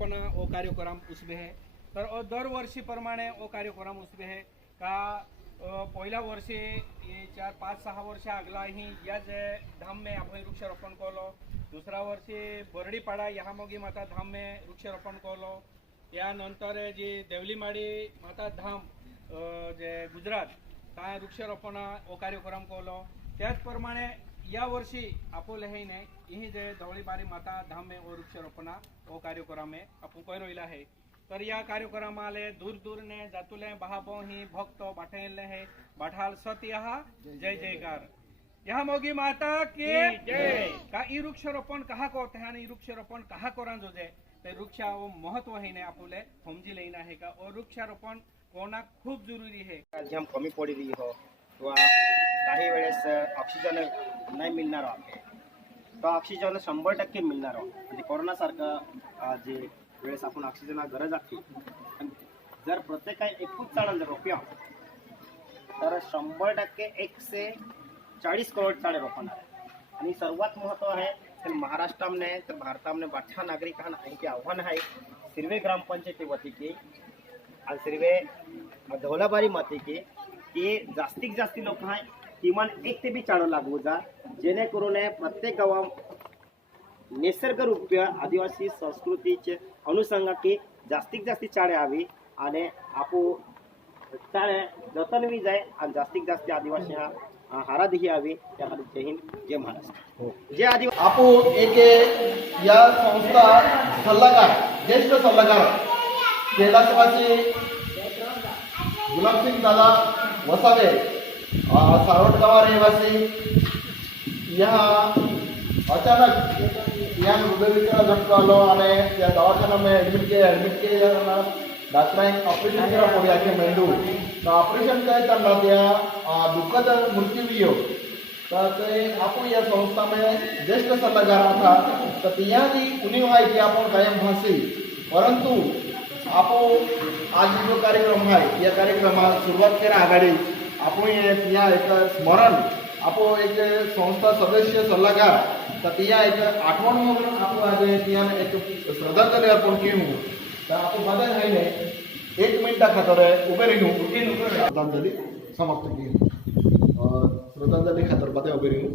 पण ओ कार्यक्रम उसबे आहे तर अ दरवर्षीप्रमाणे ओ कार्यक्रम उसबे आहे का पहिल्या वर्षी चार पाच सहा वर्ष आगलाही याच धाम में आपण वृक्षारोपण केलो। दुसऱ्या वर्षी बरडीपाडा या मोगी माता धाम में वृक्षारोपण केलो। यानंतर जी देवलीमाडी माता धाम जे गुजरात काय वृक्षारोपण ओ कार्यक्रम केलो। त्याचप्रमाणे या वर्षी आपोले हे नाही। ही जे धवळीबारी माता धाम में ओ वृक्षारोपण ओ कार्यक्रम आहे आपण कोयरोईला आहे तर या कार्यक्रमाले दूर दूर ने जातुले बहाबो ही भक्त बाठेले हे। बाठाल सत यहा जय जयकार। यहा मोगी माता की जय। का ई वृक्षारोपण कहा करते हैं आणि ई वृक्षारोपण कहा करा जो जे ते वृक्षा वो महत्त्व है ने आपुले समजी लेना है का? और वृक्षारोपण कोणा खूप जरुरी है। कॅल्शियम कमी पडली हो किंवा काही वेळेस ऑक्सिजन नाही मिळणार आहे तो ऑक्सिजन शंभर टक्के मिळणार आहोत. म्हणजे कोरोनासारखं जे वेळेस आपण ऑक्सिजनला गरज असते. आणि जर प्रत्येका एकूच चाळण जर रोप्या तर शंभर टक्के एकशे चाळीस करोड चाळे रोपणार आहे आणि सर्वात महत्त्व आहे तर महाराष्ट्रामध्ये तर भारतामध्ये बाठ्या नागरिकांना आणखी आव्हान आहे सिर्वे ग्रामपंचायती वती की आणि सिर्वे धौलाबारी माती की जास्तीत जास्ती लोक आहे किमान एक ते बी चाळं लागू जा. जेणेकरून हे प्रत्येक गावा निसर्गरूप्य आदिवासी संस्कृतीचे अनुषंगा की जास्तीत जास्ती चाळे हवी आणि आपू चाळे जतन बी जाय आणि जास्तीत जास्त आदिवासी हा हा हारादिही हवी. त्यासाठी जय हिंद जय महाराष्ट्र. जे आदिवासी आपण एक या संस्था सल्लागार ज्येष्ठ सल्लागार. कैलासवासी गुलाबसिंग दादा वसावे. सारोट गावा रहिवासी या अचानक या हृदयविकारा झटको आलो અને त्या દવાખાનામાં એડમિટ કે એડમિટ કે ડૉક્ટરે ઓપરેશન કરવા પડ્યા કે મેંદુ તો ઓપરેશન કરે त्यांना त्या अ, दुःखद मृत्यू वियो तर ते आपण या संस्थामध्ये ज्येष्ठ सल्लागार आहात तर तियानी उणीव आहे की आपण कायम भासी परंतु आपण आज जो कार्यक्रम आहे या कार्यक्रमात सुरुवात करा आघाडी आपण हे- या एक स्मरण आपण एक संस्था सदस्य सल्लागार तर तिया एक आठवण म्हणून आपण आज तिया एक श्रद्धांजली अर्पण केली तर आपण बदल आहे ने एक मिनिटा खातर उभे राहू श्रद्धांजली समाप्त केली अं, श्रद्धांजली खातर बदल उभे राहू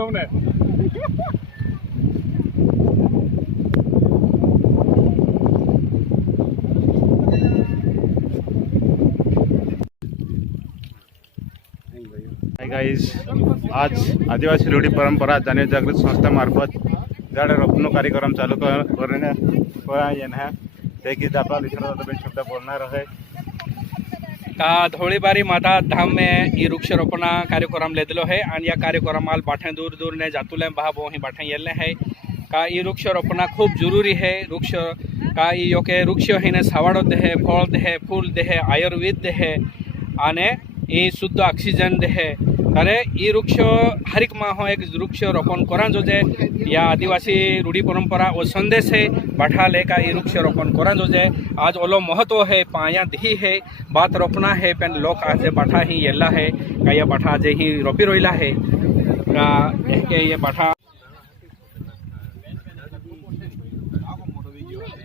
ओ गाईज आज आदिवासी रूढी परंपरा जाणीव जागृत संस्थामार्फत झाड रोपण कार्यक्रम चालू कर- करण्यात येणार ते की आपला लिखित शब्द बोलणार आहे. धवळीबारी माता धाम में ई वृक्षारोपण कार्यक्रम लेदलो है। आणि या कार्यक्रमाल बाठे दूर दूर ने जातुले बहाबो ही बाठे येले है। का ई वृक्षारोपण खूप जरुरी है। वृक्ष का ई योके वृक्ष हिने सावाडो देहे फळ देहे फूल देहे आयुर्वेद देहे आणि ई शुद्ध ऑक्सिजन देहे ત્યારે એ વૃક્ષ હરેક માં એક વૃક્ષ રોપણ કરા જોજે या आदिवासी रूढ़ी परंपरा वो संदेश है बाठा लेका ये वृक्ष रोपण करा जोजे आज ओलो महत्व है पाया दी है बात रोपना है पेन लोक आज बाठा ही येला है का ये बाठा आज ही रोपी रोइला है का के ये बाठा